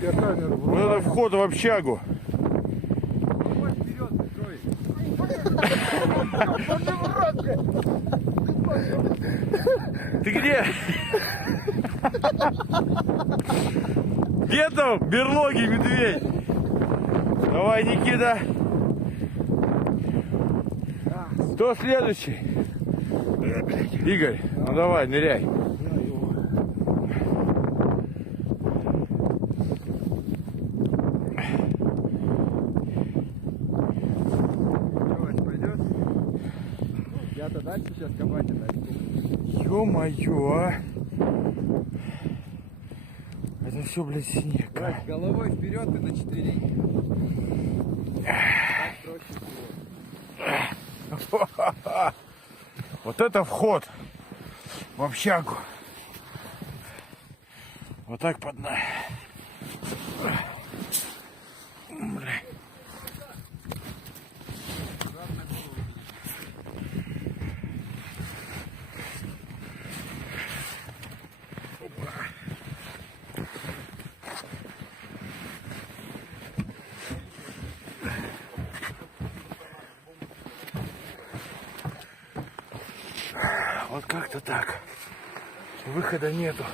Я камеру. Вот это вход в общагу. Вот вперед, Ты где? Где там берлоги, медведь? Давай, Никита. Кто следующий? Игорь, ну давай, ныряй. Пойдет? Я-то дальше сейчас копать дальше. Ё-моё, а. Это все, блядь, снег. Давай, головой вперед и на четвереньки. Так проще всего. Вот это вход в общагу. Вот так под нами. Вот как-то так. Выхода нету.